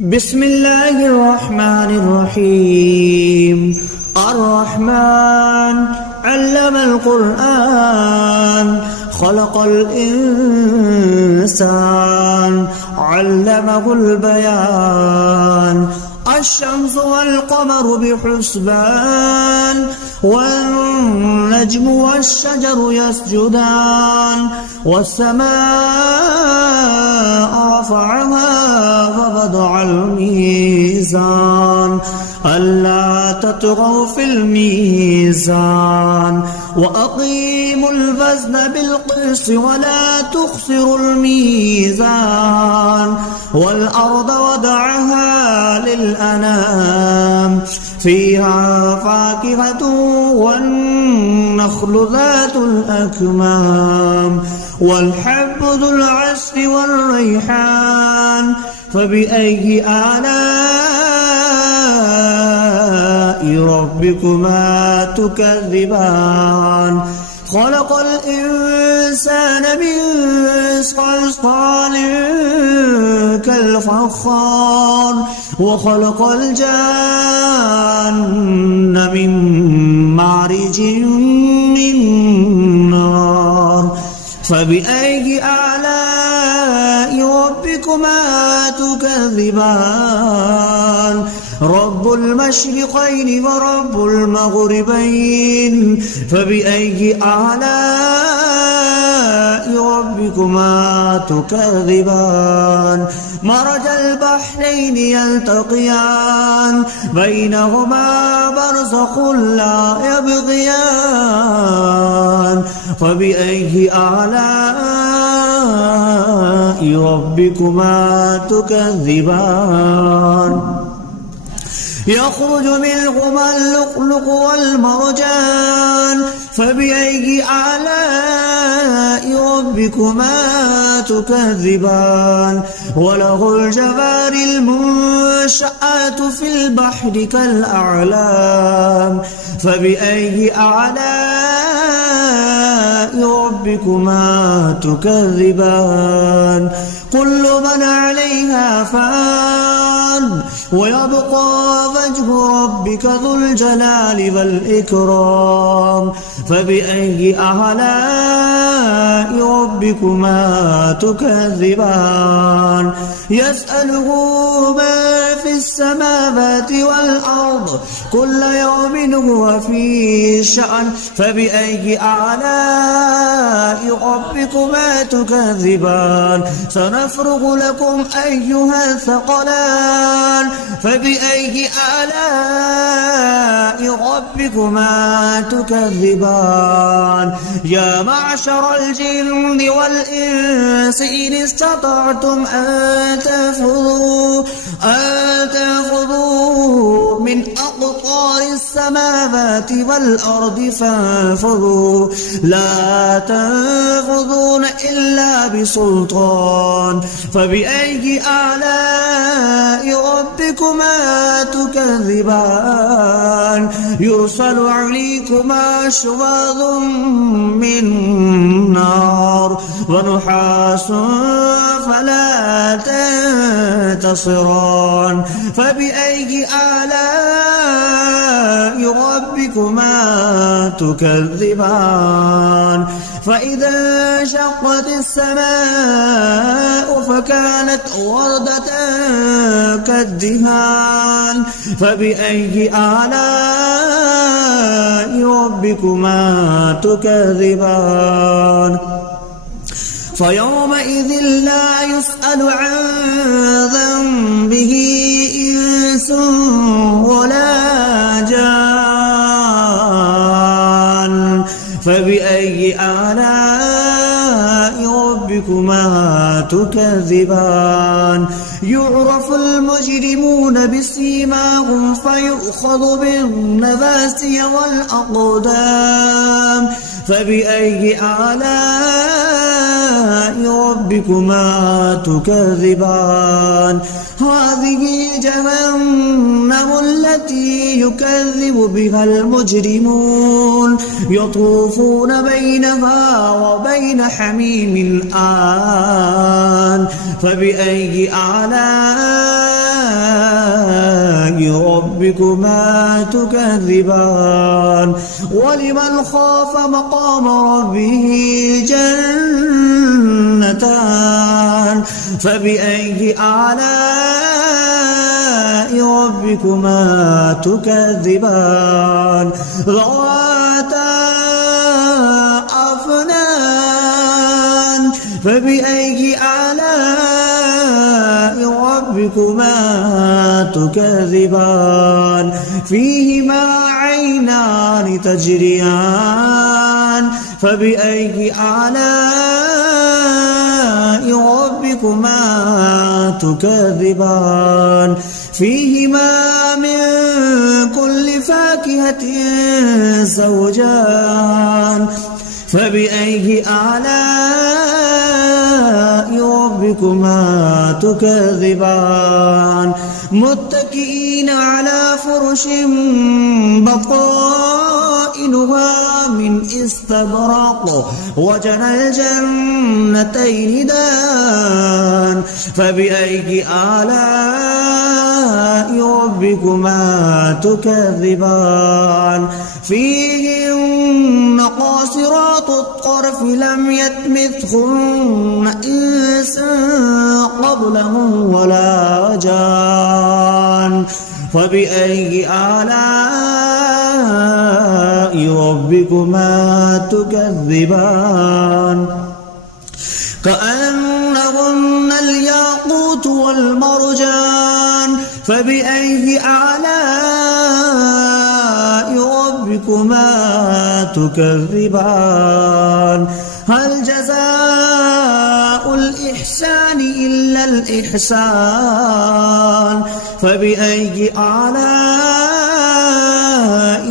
بسم الله الرحمن الرحيم. الرحمن علم القرآن خلق الإنسان علمه البيان. الشمس والقمر بحسبان والنجم والشجر يسجدان والسماء رفعها ووضع الميزان ألا تطغوا في الميزان وأقيموا الوزن بالقسط ولا تخسروا الميزان والأرض وضعها للأنام فيها فاكهة والنخل ذات الأكمام والحب ذو العصف والريحان. فبأي آلاء ربكما تكذبان؟ خلق الإنسان من صلصال كالفخار وخلق الجان من مارج من نار. فبأي آلاء ربكما تكذبان؟ رب المشرقين ورب المغربين. فبأي آلاء ربكما تكذبان؟ مرج البحرين يلتقيان بينهما برزخ لا يبغيان. فبأي آلاء ربكما تكذبان؟ يخرج منهما اللؤلؤ والمرجان. فبأي آلاء ربكما تكذبان؟ وله الجوار المنشآت في البحر كالأعلام. فبأي آلاء ربكما تكذبان؟ كل من عليها فان ويبقى وجه ربك ذو الجلال والإكرام. فبأي آلاء ربكما تكذبان؟ يسأله ما في السماوات والأرض كل يوم هو في شأن. فبأي آلاء ربكما تكذبان؟ سنفرغ لكم أيها الثقلان. فبأي آلاء ربكما تكذبان؟ يا معشر الجن والإنس إن استطعتم أن تنفذوا من أقطار السماوات والأرض فانفذوا لا تنفذون إلا بسلطان. فبأي آلاء ربكما تكذبان؟ يرسل عليكما شواظ من نار ونحاس فلا تنتصران. فبأي آلاء ربكما تكذبان؟ فإذا انشقت السماء فكانت وردة كالدهان. فبأي آلاء ربكما تكذبان؟ فيومئذ لا يسأل عن ذنبه إنس ولا جان. فبأي آلاء ربكما تكذبان؟ يعرف المجرمون بسيماهم فيؤخذ بالنواسي والأقدام. فبأي آلاء ربكما تكذبان؟ هذه جهنم التي يكذب بها المجرمون يطوفون بينها وبين حميم آن. فبأي آلاء ربكما تكذبان ولمن خاف مقام ربه جنتان فبأي آلاء ربكما تكذبان ذواتا أفنان فبأي آلاء ربكما تكذبان فيهما عينان تجريان فبأي آلاء ربكما تكذبان فيهما من كل فاكهة زوجان فبأي آلاء ربكما تكذبان متكئين على فرش بطائنها من استبرق وجنى الجنتين دان فبأي آلاء ربكما تكذبان فيهن قاصرات الطرف لم يطمثهن إنس قبلهم ولا جان فبأي آلاء ربكما تكذبان كأنهن الياقوت والمرجان فبأي آلاء ربكما تكذبان هل جزاء الإحسان إلا الإحسان فبأي آلاء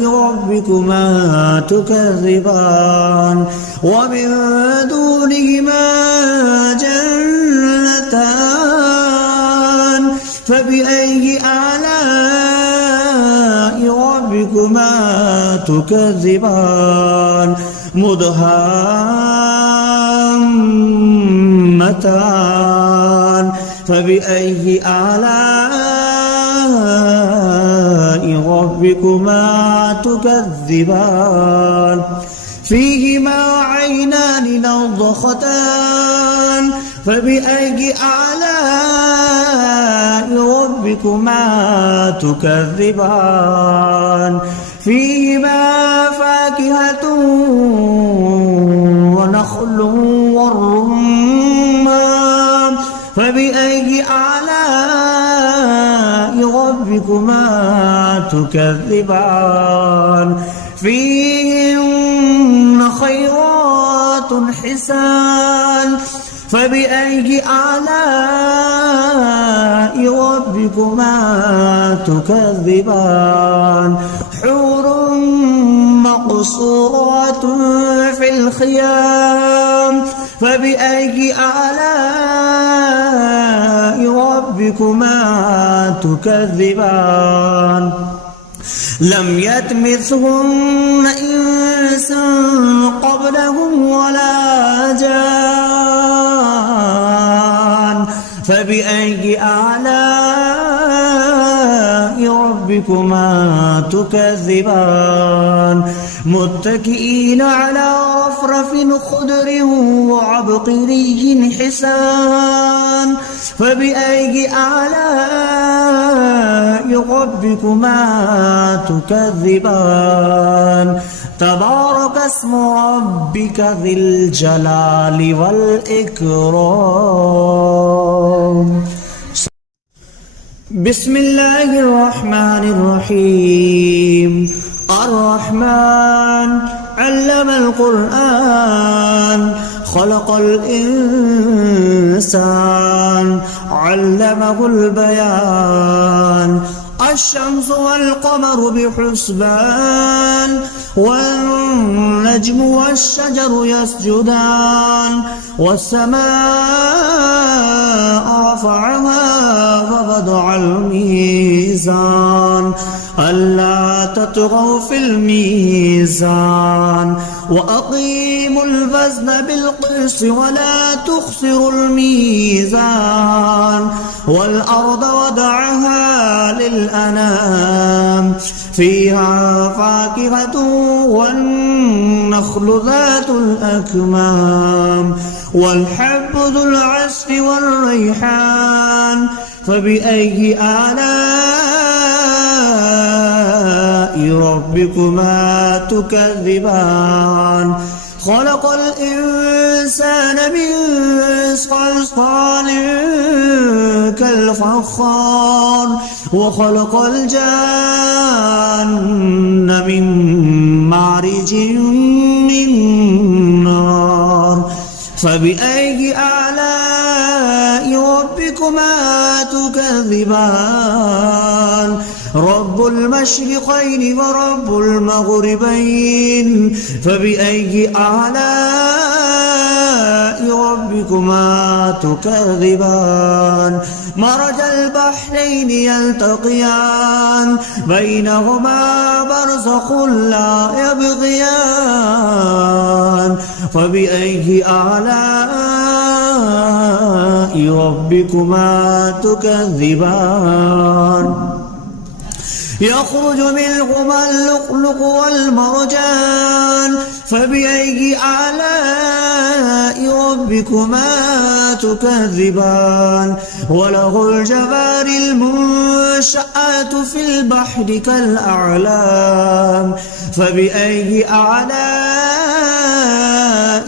ربكما تكذبان ومن دونهما جنتان فبأي آلاء ربكما تكذبان مدهامتان فبأي آلاء ربكما تكذبان فيهما عينان نضختان فبأي آلاء ربكما تكذبان فيهما فاكهة ونخل والرمان فبأي آلاء ربكما تكذبان فيهن خيرات حسان فبأي آلاء ربكما تكذبان حور مقصورات في الخيام فبأي آلاء ربكما تكذبان لم يطمثهن إنس قبلهم ولا جان فبأي آلاء ربكما تكذبان متكئين على رفرف خضر وعبقري حسان فبأي آلاء ربكما تكذبان تبارك اسم ربك ذي الجلال والإكرام بسم الله الرحمن الرحيم الرحمن علم القرآن خلق الإنسان علمه البيان الشمس والقمر بحسبان والنجم والشجر يسجدان والسماء رفعها ووضع الميزان ألا تطغوا في الميزان وأقيموا الوزن بالقسط ولا تخسروا الميزان والأرض وضعها للأنام فيها فاكهة والنخل ذات الأكمام والحب ذو العصف والريحان فبأي آلاء ربكما تكذبان خلق الإنسان من صلصال كالفخار وخلق الجان من مارج من نار فبأي آلاء ربكما تكذبان رب المشرقين ورب المغربين فبأي آلاء ربكما تكذبان مرج البحرين يلتقيان بينهما برزخ لا يبغيان فبأي آلاء ربكما تكذبان يخرج منهما اللؤلؤ والمرجان فبأي آلاء ربكما تكذبان وله الجوار المنشآت في البحر كالأعلام فبأي آلاء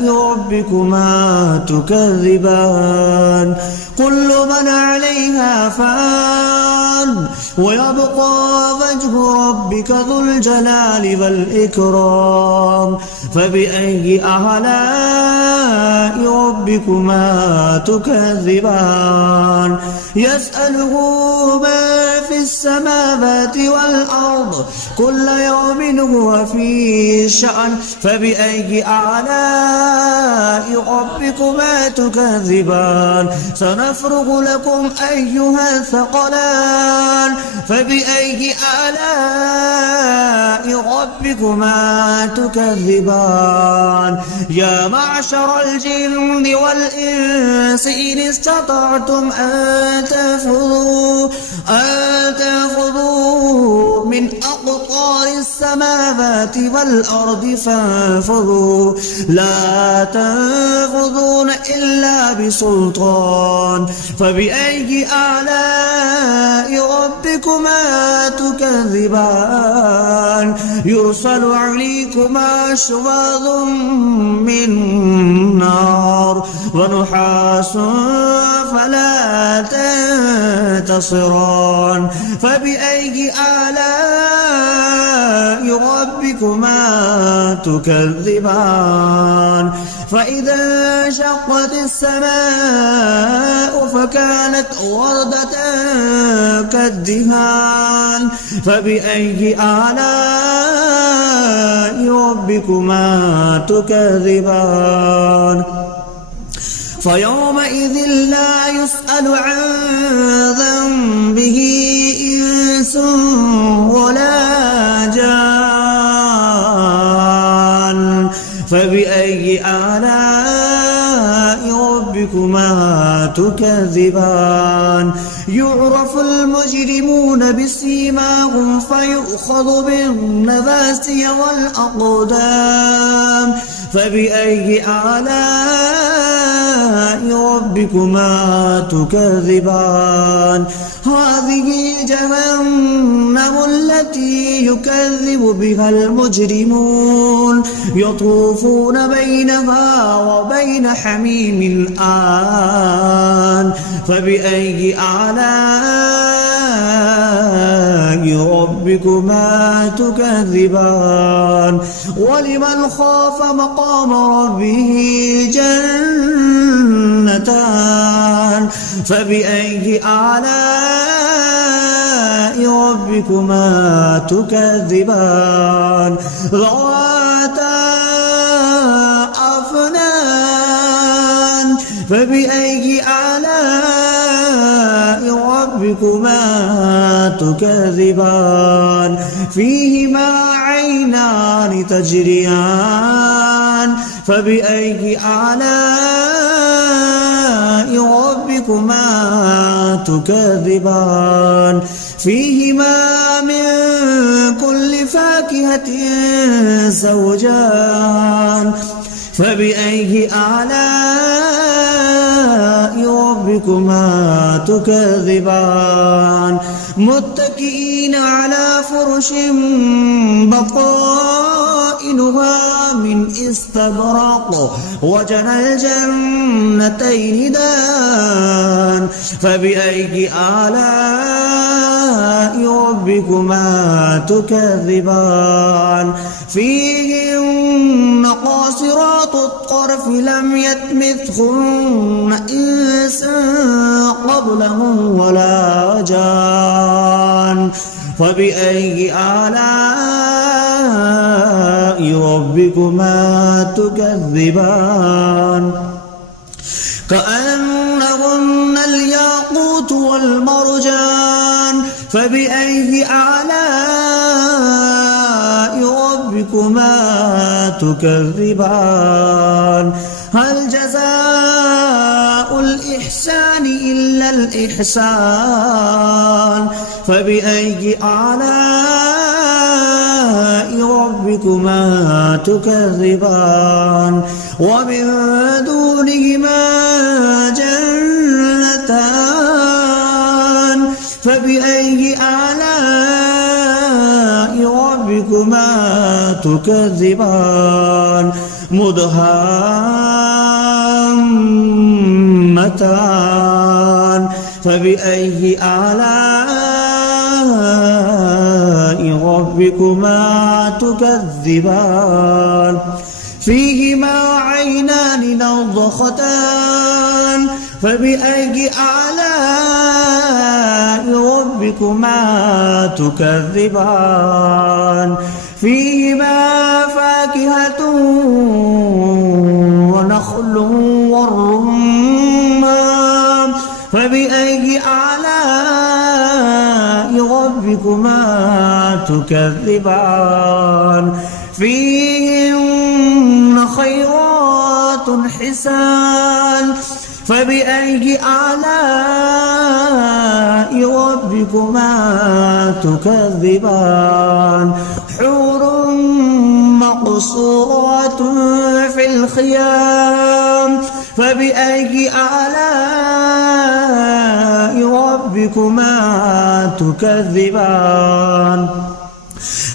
ربكما تكذبان كل من عليها فان ويبقى وجه ربك ذو الجلال والإكرام فبأي آلاء ربكما تكذبان يسأله ما في السماوات والأرض كل يوم هو في شأن فبأي آلاء ربكما تكذبان سنفرغ لكم أيها الثقلان فبأي آلاء ربكما تكذبان يا معشر الجن والإنس إن استطعتم أن تنفذوا من أقطار السماوات والأرض فانفذوا لا تنفذون إلا بسلطان فبأي آلاء ربكما تكذبان يرسل عليكما شواظ من نار ونحاس فلا تنتصران فبأي آلاء ربكما تكذبان فإذا انشقت السماء فكانت وردة كالدهان فبأي آلاء ربكما تكذبان فيومئذ لا يسأل عن ذنبه إنس ولا جان فبأي آلاء ربكما تكذبان يعرف المجرمون بسيماهم فيؤخذ بالنواسي والأقدام فبأي آلاء ربكما تكذبان هذه جهنم التي يكذب بها المجرمون يطوفون بينها وبين حميم آن فبأي آلاء ربكما تكذبان ولمن خاف مقام ربه جنتان فبأي آلاء ربكما تكذبان ذواتا أفنان فبأي آلاء ربكما تكذبان فيهما عينان تجريان فبأي آلاء ربكما تكذبان فيهما من كل فاكهة زوجان فبأي آلاء ربكما تكذبان متكئين على فرش بطائنها من استبرق وجنى الجنتين دان فبأي آلاء ربكما تكذبان فيهن قاصرات الطرف لم يطمثهن إنس قبلهم ولا جان فبأي آلاء ربكما تكذبان كأنهن الياقوت والمرجان فبأي آلاء ربكما تكذبان هل جزاء الإحسان إلا الإحسان فبأي آلاء ربكما تكذبان ومن دونهما جنتان فبأي آلاء ربكما تكذبان مدهامتان فبأي آلاء ربكما تكذبان فيهما عينان نضختان فبأي آلاء ربكما تكذبان فيهما فاكهة ونخل والرمان فبأي آلاء ربكما تكذبان فيهن خيرات حسان فبأي آلاء ربكما تكذبان حور مقصورات في الخيام فبأي آلاء ربكما تكذبان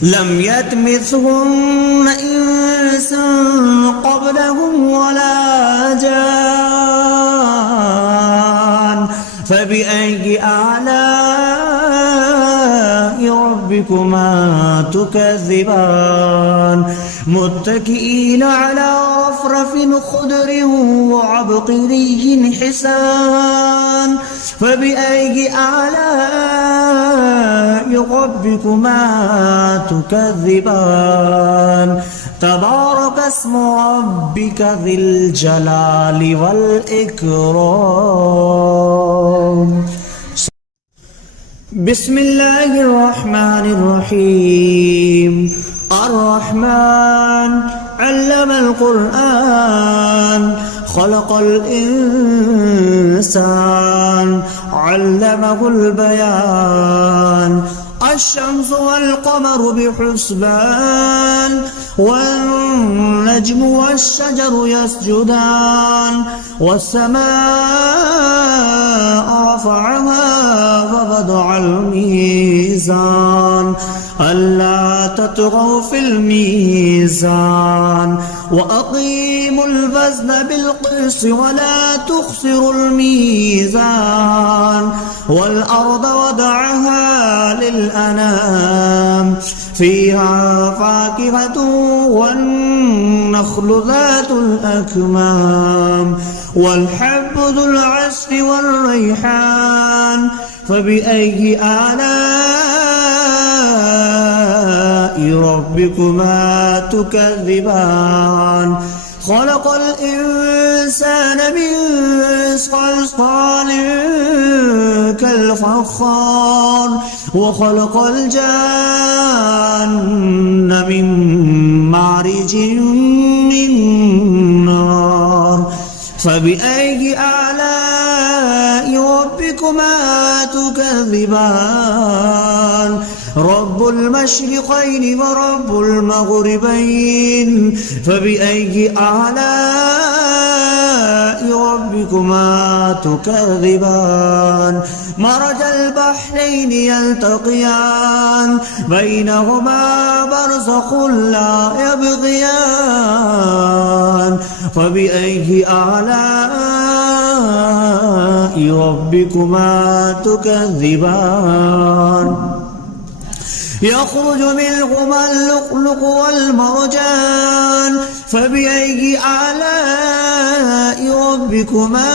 لم يطمثهن إنس قبلهم ولا جان فبأي آلاء ربكما تكذبان متكئين على رفرف خضر وعبقري حسان فبأي آلاء ربكما تكذبان تبارك اسم ربك ذي الجلال والإكرام بسم الله الرحمن الرحيم الرحمن علم القرآن خلق الإنسان علمه البيان الشمس والقمر بحسبان والنجم والشجر يسجدان والسماء رفعها ووضع الميزان ألا تطغوا في الميزان وأقيموا الوزن بالقسط ولا تخسروا الميزان والأرض وضعها للأنام فيها فاكهة والنخل ذات الأكمام والحب ذو العصف والريحان فبأي آلاء ربكما تكذبان خلق الإنسان من صلصال كالفخار وخلق الجان من مارج من نار فبأي آلاء ربكما تكذبان رب المشرقين ورب المغربين فبأي آلاء ربكما تكذبان مرج البحرين يلتقيان بينهما برزخ لا يبغيان فبأي آلاء ربكما تكذبان يخرج منهما اللؤلؤ والمرجان فبأي آلاء ربكما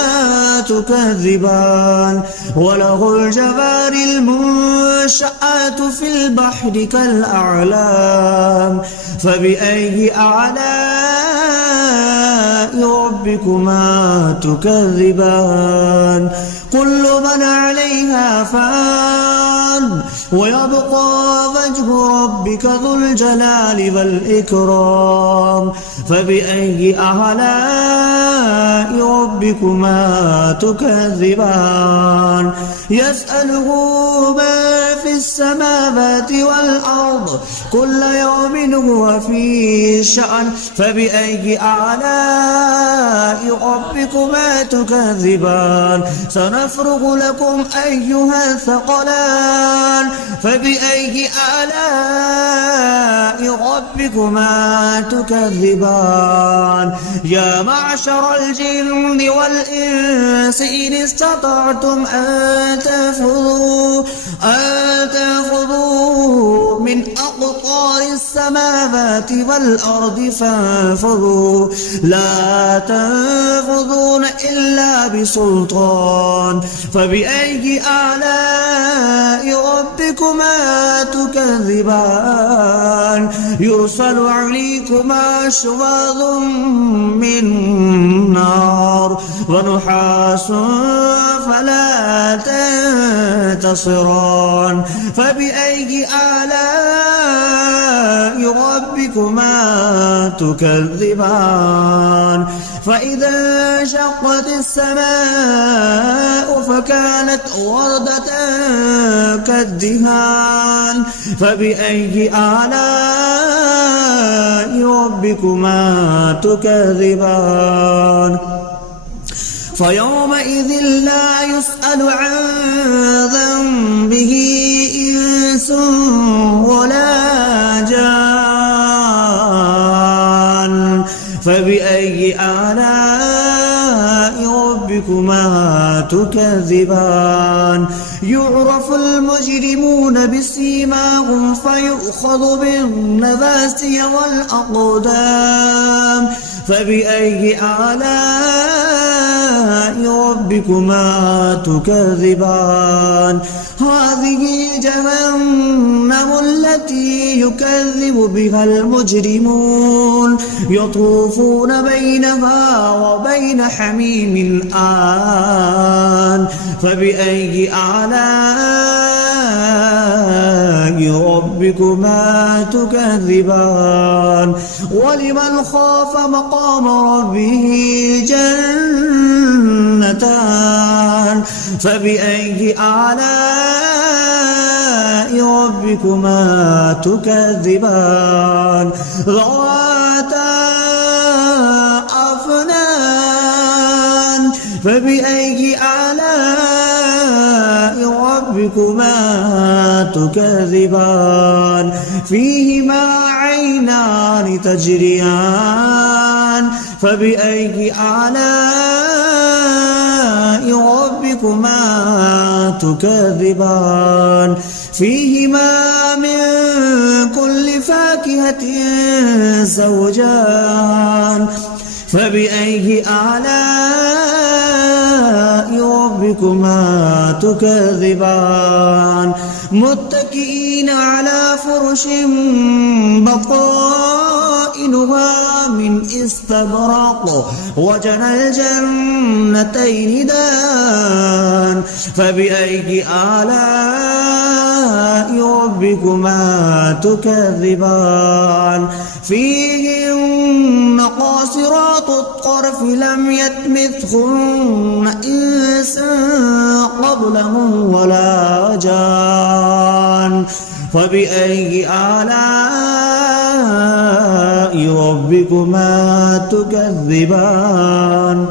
تكذبان وله الجوار المنشآت في البحر كالأعلام فبأي آلاء ربكما تكذبان كل من عليها فان ويبقى وجه ربك ذو الجلال والإكرام فبأي آلاء ربكما تكذبان يسأله ما في السماوات والأرض كل يوم هو في شأن فبأي آلاء ربكما تكذبان سنفرغ لكم أيها الثقلان فبأي آلاء ربكما تكذبان يا معشر الجن والإنس إن استطعتم أن تنفذوا من أقطار السماوات والأرض فانفذوا لا تنفذون إلا بسلطان فبأي آلاء ربكما تكذبان يرسل عليكما شواظ من نار ونحاس فلا تنتصران فبأي آلاء ربكما تكذبان فإذا انشقت السماء فكانت وردة كالدهان فبأي آلاء ربكما تكذبان فيومئذ لا يسأل عن ذنبه إنس ولا جان فبأي آلاء ربكما تكذبان يعرف المجرمون بسيماهم فيؤخذ بالنواسي والأقدام فبأي آلاء ربكما تكذبان هذه جهنم التي يكذب بها المجرمون يطوفون بينها وبين حميم آن فبأي آلاء ربكما تكذبان ولمن خاف مقام ربه جنتان فبأي آلاء ربكما تكذبان ذواتا أفنان فبأي آلاء ربكما تكذبان فيهما عينان تجريان فبأي آلاء ربكما تكذبان فيهما من كل فاكهة زوجان فبأي آلاء ربكما ربكما تكذبان متكئين على فرش بطائنها من استبرق وجنى الجنتين دان فبأي آلاء ربكما تكذبان فيهن قاصرات الطرف لم يطمثهن إنس قبلهم ولا جان فبأي آلاء ربكما تكذبان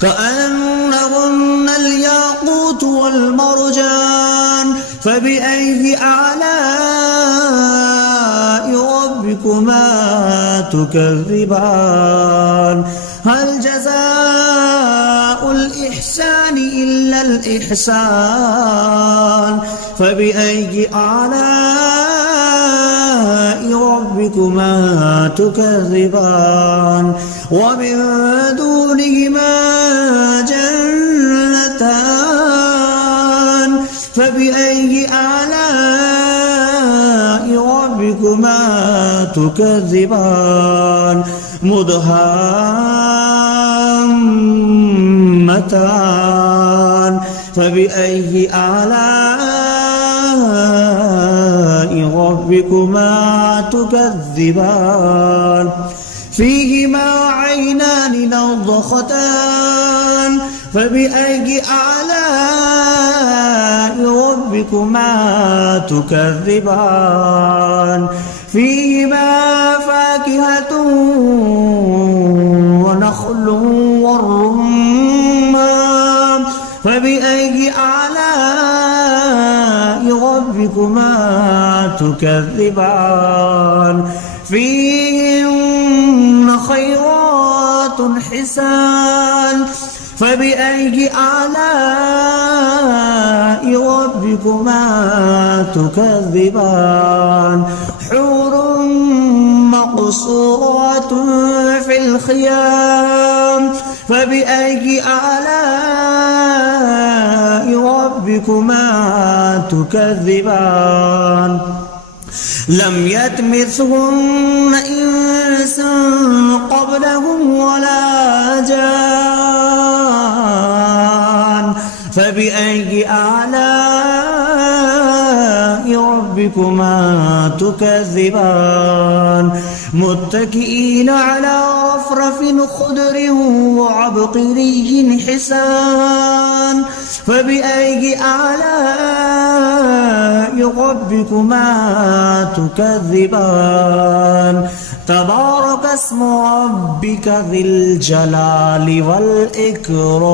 كأنهن الياقوت والمرجان فبأي آلاء ربكما تكذبان هل جزاء الإحسان إلا الإحسان فبأي آلاء ربكما تكذبان ومن دونهما جنتان فبأي آلاء ربكما تكذبان مدهامتان فبأي آلاء ربكما تكذبان فيهما عينان نضختان فبأي آلاء ربكما تكذبان فيهما فاكهة ونخل والرمان فبأي آلاء ربكما تكذبان فيهن خيرات حسان فبأي آلاء ربكما تكذبان حور مقصورات في الخيام فبأي آلاء ربكما تكذبان لم يطمثهن إنس قبلهم ولا جان فبأي آلاء ربكما تكذبان متكئين على رفرف خضر وعبقري حسان فبأي آلاء ربكما تكذبان تبارك اسم ربك ذي الجلال والإكرام